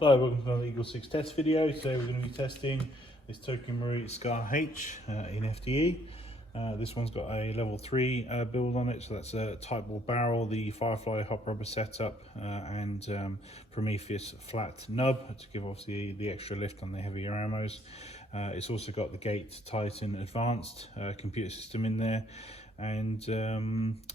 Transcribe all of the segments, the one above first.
Hi, welcome to another EagleSix test video. Today we're going to be testing this Tokyo Marui Scar H in FDE. This one's got a level 3 build on it, so that's a tightbore barrel, the Firefly Hop Rubber setup, and Prometheus Flat nub to give obviously the extra lift on the heavier ammos. It's also got the Gate Titan Advanced computer system in there, and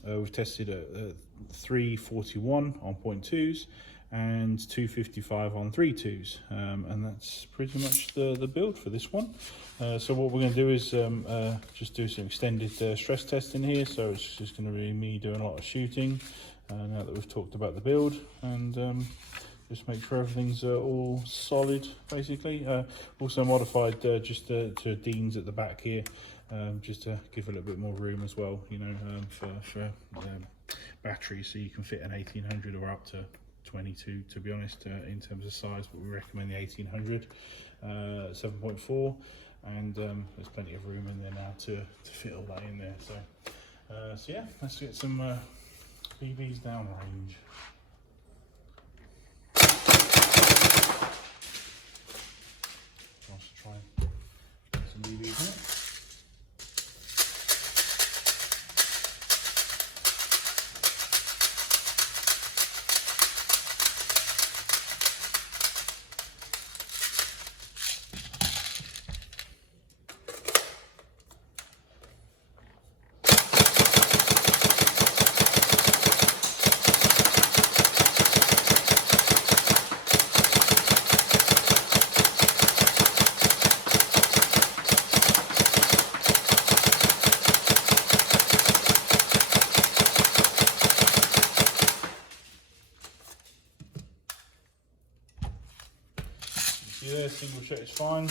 we've tested at 341 on 0.2s and 255 on 3.2s, and that's pretty much the build for this one. So what we're going to do is just do some extended stress testing here, so it's just going to be me doing a lot of shooting now that we've talked about the build, and just make sure everything's all solid basically. Also modified just to Dean's at the back here, just to give a little bit more room as well, you know, for batteries, so you can fit an 1800 or up to 22 to be honest, in terms of size, but we recommend the 1800 7.4, and there's plenty of room in there now to fit all that in there. So yeah, let's get some BBs downrange. Let's try and get some BBs in it. See there, single shot is fine.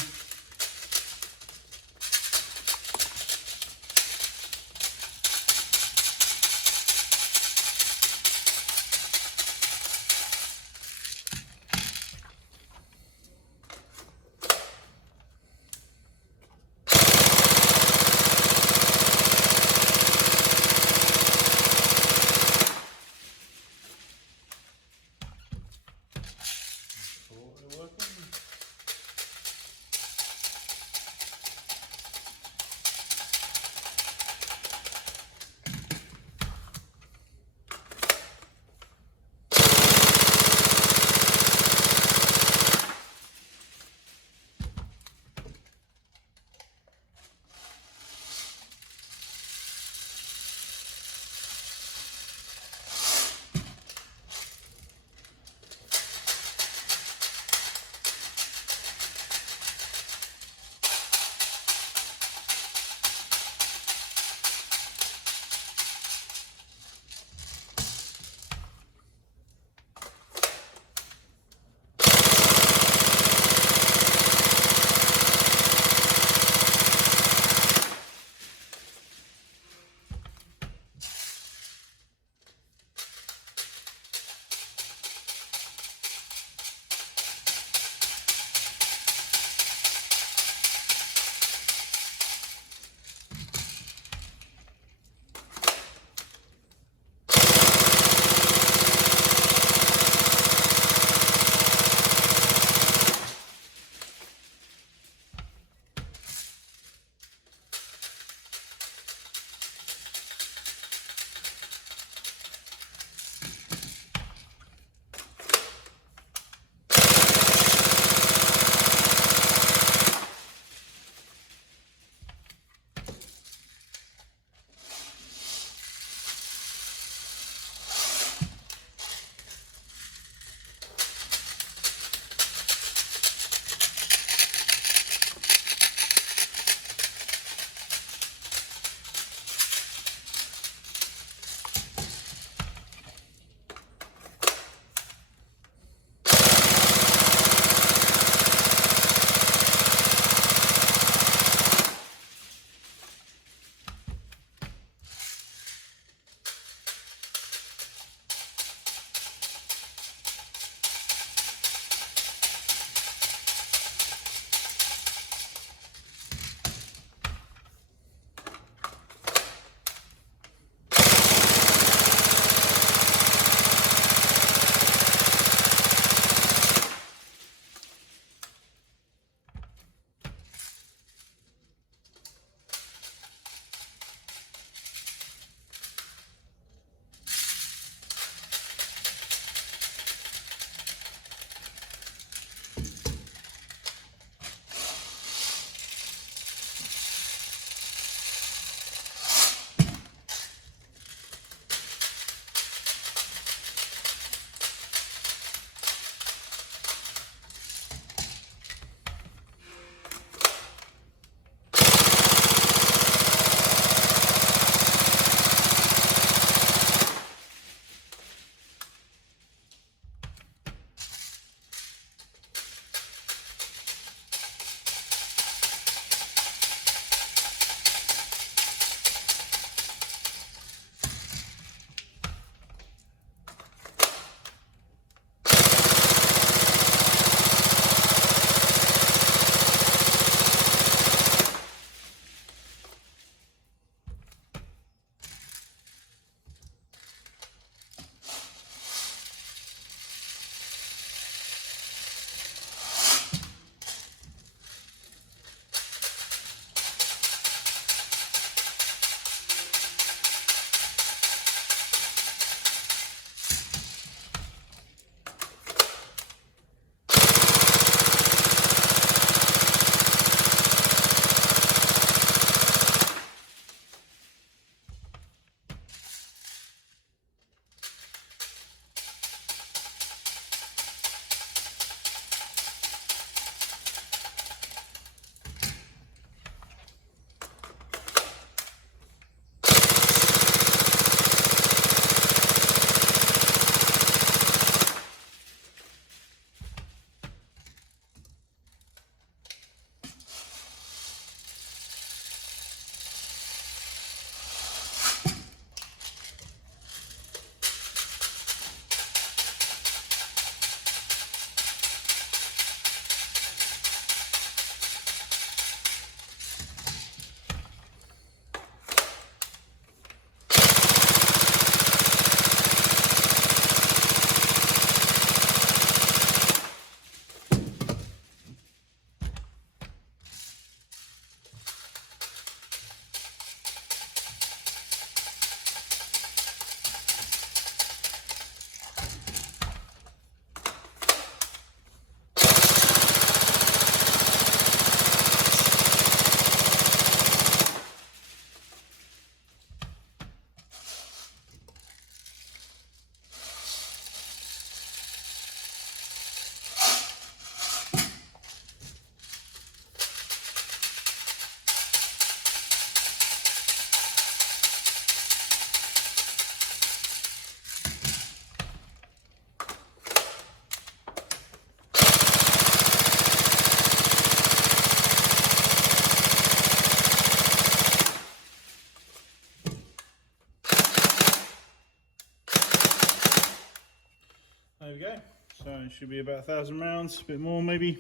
So it should be about 1,000 rounds, a bit more maybe,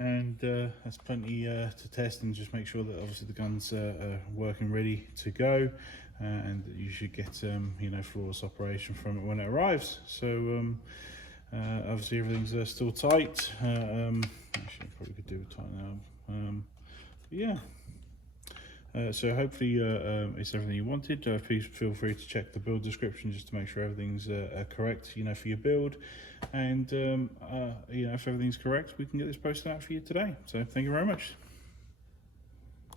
and that's plenty to test and just make sure that obviously the gun's working ready to go, and that you should get you know, flawless operation from it when it arrives. So obviously everything's still tight. Actually, I probably could do a tight now. But yeah. So hopefully it's everything you wanted. Please feel free to check the build description just to make sure everything's correct, you know, for your build. And you know, if everything's correct, we can get this posted out for you today. So thank you very much.